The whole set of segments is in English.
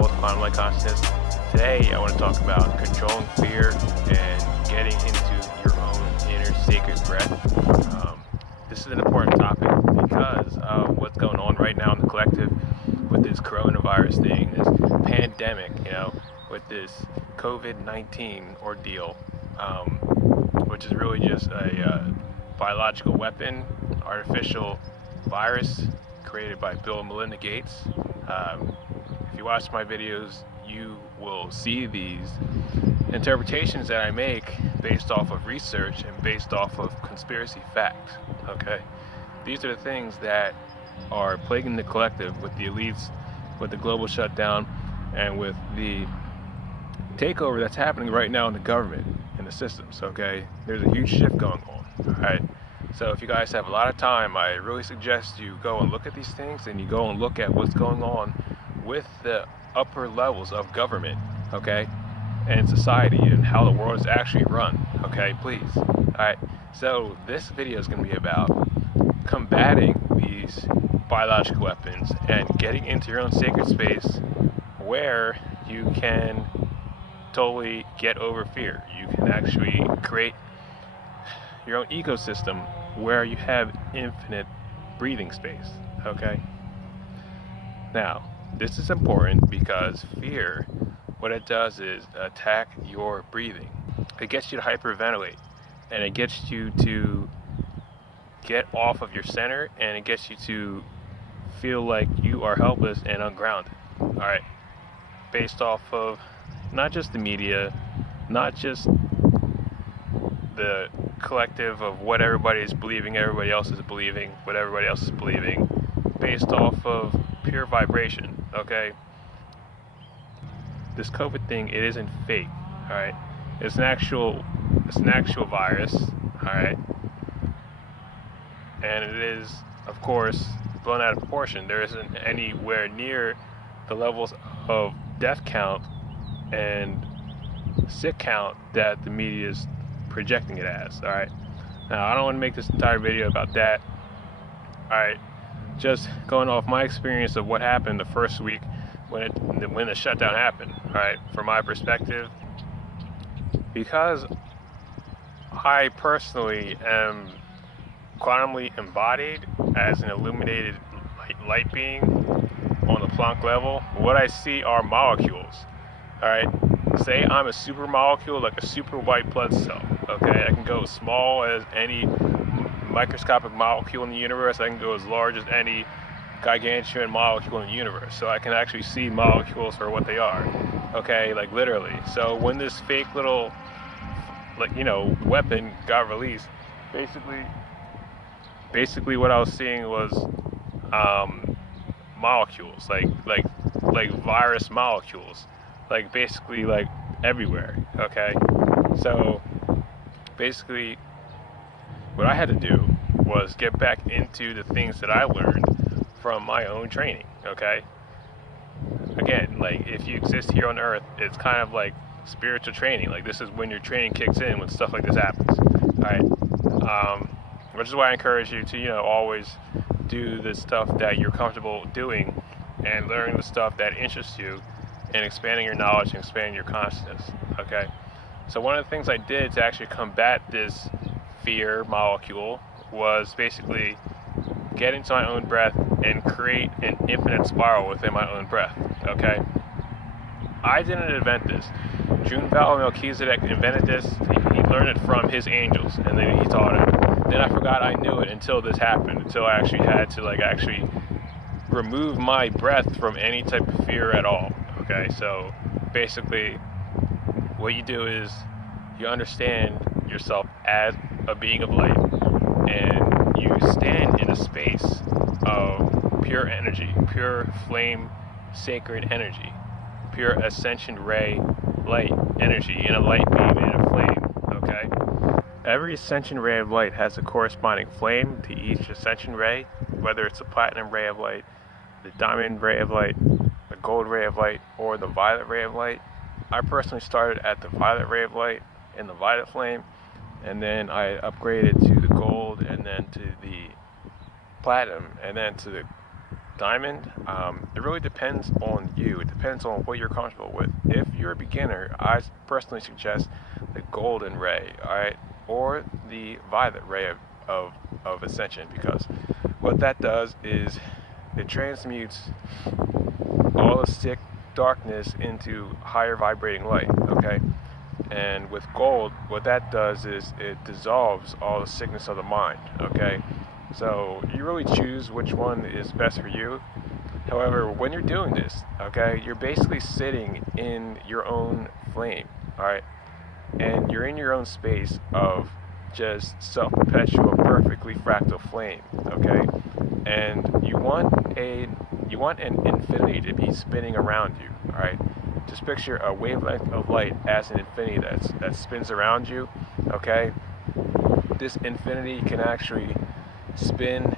with Quantum Light Consciousness. Today I want to talk about controlling fear and getting into your own inner sacred breath. This is an important topic because of what's going on right now in the collective with this coronavirus thing, this pandemic, with this COVID-19 ordeal, which is really just a biological weapon, artificial virus created by Bill and Melinda Gates. If you watch my videos, you will see these interpretations that I make based off of research and based off of conspiracy facts. Okay, these are the things that are plaguing the collective with the elites, with the global shutdown, and with the takeover that's happening right now in the government and the systems. Okay, there's a huge shift going on. All right. So if you guys have a lot of time, I really suggest you go and look at these things, and you go and look at what's going on with the upper levels of government, okay, and society, and how the world is actually run, okay, please. Alright, so this video is going to be about combating these biological weapons and getting into your own sacred space where you can totally get over fear. You can actually create your own ecosystem where you have infinite breathing space, okay? Now, this is important because fear, what it does is attack your breathing. It gets you to hyperventilate, and it gets you to get off of your center, and it gets you to feel like you are helpless and ungrounded, all right? Based off of not just the media, not just the collective of what everybody is believing, everybody else is believing, what everybody else is believing, based off of pure vibration, okay? This COVID thing, it isn't fake, all right? It's an actual virus, all right? And it is, of course, blown out of proportion. There isn't anywhere near the levels of death count and sick count that the media is projecting it as, all right? Now, I don't want to make this entire video about that, all right? Just going off my experience of what happened the first week when the shutdown happened, all right? From my perspective, because I personally am quantumly embodied as an illuminated light being on the Planck level, what I see are molecules, all right? Say I'm a super molecule, like a super white blood cell, okay? I can go as small as any microscopic molecule in the universe. I can go as large as any gigantuan molecule in the universe. So I can actually see molecules for what they are, okay? Like literally. So when this fake little, weapon got released, basically what I was seeing was molecules, like virus molecules. Like basically like everywhere, okay? So basically what I had to do was get back into the things that I learned from my own training, okay? Again, like if you exist here on earth, it's kind of like spiritual training. Like this is when your training kicks in when stuff like this happens, all right? Which is why I encourage you to, always do the stuff that you're comfortable doing and learn the stuff that interests you, and expanding your knowledge and expanding your consciousness, okay? So one of the things I did to actually combat this fear molecule was basically get into my own breath and create an infinite spiral within my own breath, okay? I didn't invent this. June Val Melchizedek invented this. He learned it from his angels, and then he taught it. Then I forgot I knew it until this happened, until I actually had to actually remove my breath from any type of fear at all. Okay, so basically what you do is you understand yourself as a being of light, and you stand in a space of pure energy, pure flame, sacred energy, pure ascension ray light energy in a light beam and a flame, okay? Every ascension ray of light has a corresponding flame to each ascension ray, whether it's a platinum ray of light, the diamond ray of light, the gold ray of light, or the violet ray of light. I personally started at the violet ray of light in the violet flame, and then I upgraded to the gold, and then to the platinum, and then to the diamond, it really depends on you. It depends on what you're comfortable with. If you're a beginner, I personally suggest the golden ray, all right, or the violet ray of Ascension, because what that does is it transmutes all the sick darkness into higher vibrating light, okay? And with gold, what that does is it dissolves all the sickness of the mind, okay? So you really choose which one is best for you. However, when you're doing this, okay, you're basically sitting in your own flame, all right? And you're in your own space of just self-perpetual, perfectly fractal flame, okay? And you want an infinity to be spinning around you, all right? Just picture a wavelength of light as an infinity that spins around you, okay? This infinity can actually spin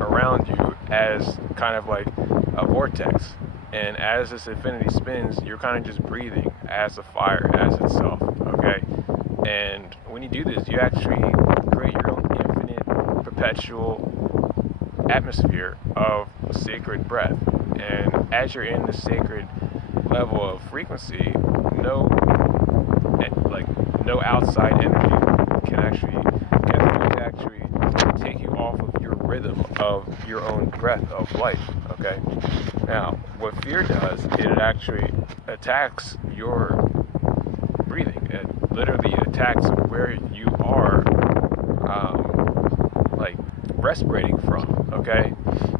around you as kind of like a vortex. And as this infinity spins, you're kind of just breathing as the fire, as itself, okay? And when you do this, you actually create your own infinite, perpetual atmosphere of sacred breath. And as you're in the sacred level of frequency, no outside energy can actually take you off of your rhythm of your own breath of life, okay? Now, what fear does, it actually attacks your breathing. It literally attacks where you are respirating from, okay?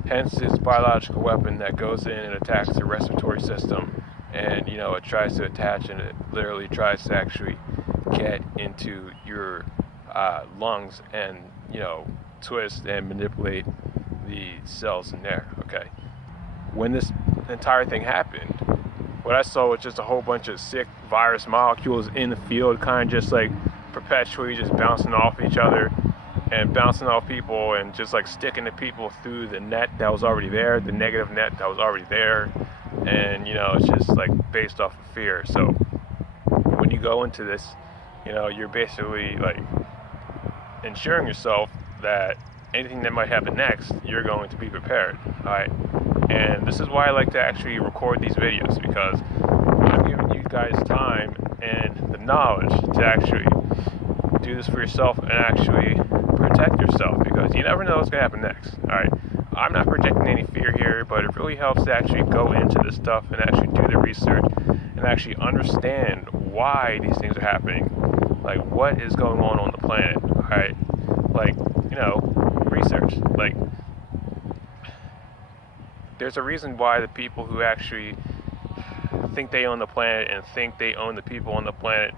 Hence this biological weapon that goes in and attacks the respiratory system, and it tries to attach, and it literally tries to actually get into your lungs and twist and manipulate the cells in there, okay? When this entire thing happened, what I saw was just a whole bunch of sick virus molecules in the field, kind of just like perpetually just bouncing off each other and bouncing off people, and just like sticking to people through the net that was already there, the negative net that was already there. And it's just like based off of fear. So when you go into this, you're basically like ensuring yourself that anything that might happen next, you're going to be prepared, all right? And this is why I like to actually record these videos, because I'm giving you guys time and the knowledge to actually do this for yourself and actually protect yourself, because you never know what's going to happen next, all right? I'm not projecting any fear here, but it really helps to actually go into this stuff and actually do the research and actually understand why these things are happening, like what is going on the planet, all right? Like, research. Like, there's a reason why the people who actually think they own the planet and think they own the people on the planet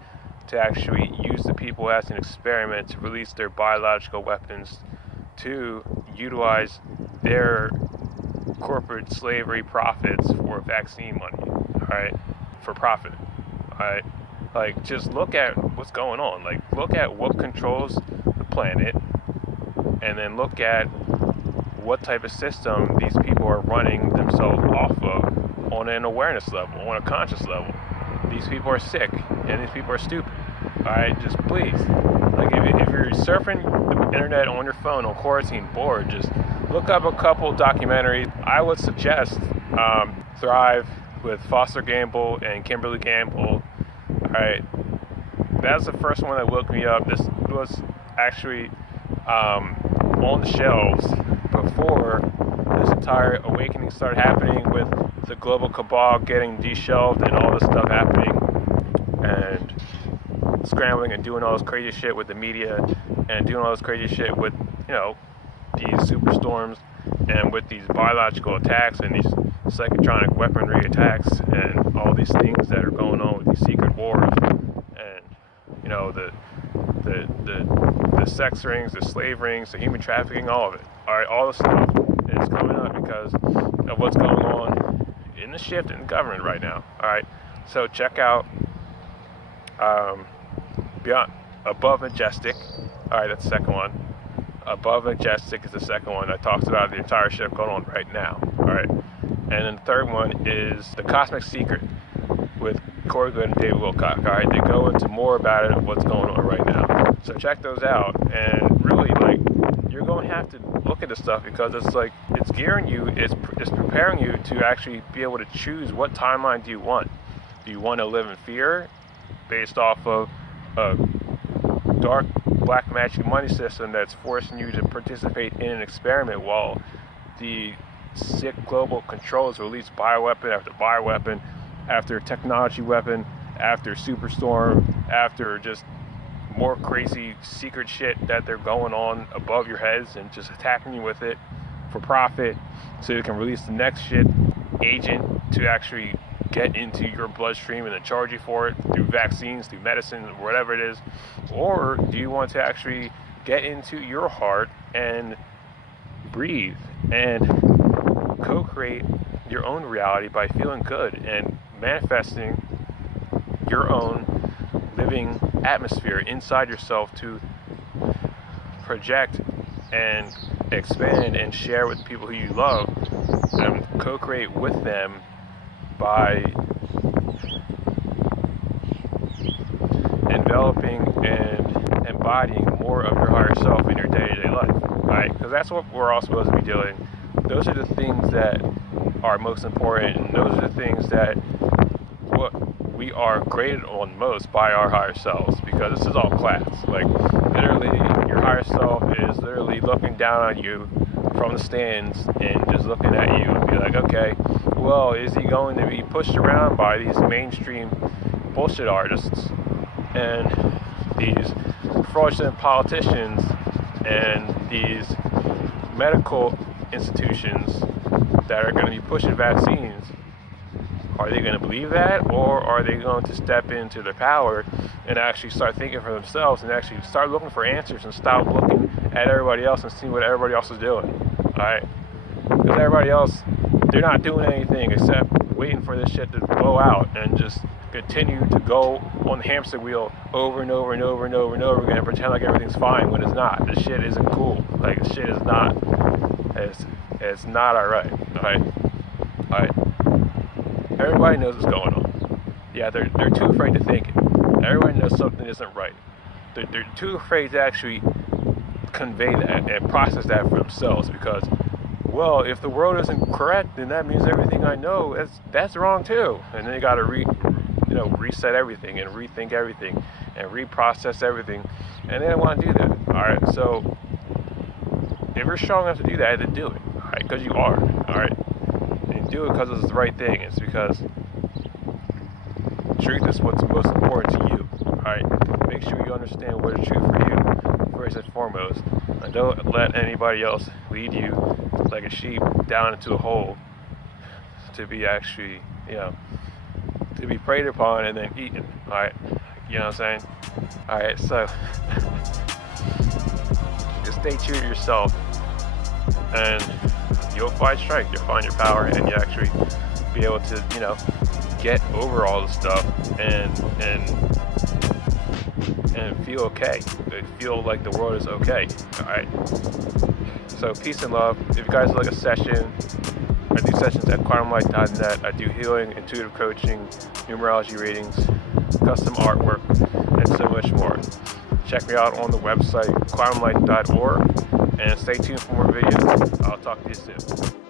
to actually use the people as an experiment to release their biological weapons to utilize their corporate slavery profits for vaccine money, all right, for profit, all right? Like, just look at what's going on. Like, look at what controls the planet, and then look at what type of system these people are running themselves off of on an awareness level, on a conscious level. These people are sick, and these people are stupid, all right? Just please, like, if you're surfing the internet on your phone on quarantine board, just look up a couple documentaries. I would suggest Thrive with Foster Gamble and Kimberly Gamble. All right, that's the first one that woke me up. This was actually on the shelves before this entire awakening started happening, with the global cabal getting de-shelved and all this stuff happening, and scrambling and doing all this crazy shit with the media, and doing all this crazy shit with these superstorms, and with these biological attacks and these psychotronic weaponry attacks, and all these things that are going on with these secret wars, and the sex rings, the slave rings, the human trafficking, all of it. All right, all the stuff is coming up because of what's going on in the shift in the government right now. All right, so check out Beyond Above Majestic. All right, that's the second one. Above Majestic is the second one that talks about the entire shift going on right now. All right, and then the third one is The Cosmic Secret with Corey Good and David Wilcock. All right, they go into more about it, of what's going on right now. So check those out, and really, like, you're going to have to look at this stuff, because it's like, it's gearing you, it's preparing you to actually be able to choose what timeline do you want. Do you want to live in fear based off of a dark black magic money system that's forcing you to participate in an experiment while the sick global controls release bioweapon after bioweapon after technology weapon after superstorm after just more crazy secret shit that they're going on above your heads and just attacking you with it for profit, so you can release the next shit agent to actually get into your bloodstream and then charge you for it through vaccines, through medicine, whatever it is? Or do you want to actually get into your heart and breathe and co-create your own reality by feeling good and manifesting your own living atmosphere inside yourself to project and expand and share with people who you love, and co-create with them by enveloping and embodying more of your higher self in your day-to-day life, right? Because that's what we're all supposed to be doing. Those are the things that are most important, and those are the things that what we are graded on most by our higher selves, because this is all class. Like, literally, your higher self is literally looking down on you from the stands and just looking at you and be like, okay, well, is he going to be pushed around by these mainstream bullshit artists and these fraudulent politicians and these medical institutions that are going to be pushing vaccines? Are they going to believe that, or are they going to step into their power and actually start thinking for themselves and actually start looking for answers and stop looking at everybody else and seeing what everybody else is doing? Alright? Because everybody else, they're not doing anything except waiting for this shit to blow out and just continue to go on the hamster wheel over and over and over and over and over again and pretend like everything's fine when it's not. This shit isn't cool. Like, this shit is not, it's not alright. Alright? Everybody knows what's going on. Yeah, they're too afraid to think it. Everybody knows something isn't right. They're too afraid to actually convey that and process that for themselves, because, well, if the world isn't correct, then that means everything I know that's wrong too. And then you got to reset everything and rethink everything and reprocess everything. And they don't want to do that. All right, so if you're strong enough to do that, then do it. All right, because you are. All right, and do it because it's the right thing. It's because truth is what's most important to you. All right, make sure you understand what is true for you first and foremost, and don't let anybody else lead you like a sheep down into a hole to be actually, to be preyed upon and then eaten. Alright, you know what I'm saying? Alright, so just stay true to yourself and you'll find strength, you'll find your power, and you actually be able to, get over all the stuff and feel okay. Feel like the world is okay. Alright. So peace and love. If you guys would like a session, I do sessions at quantumlight.net. I do healing, intuitive coaching, numerology readings, custom artwork, and so much more. Check me out on the website quantumlight.org, and stay tuned for more videos. I'll talk to you soon.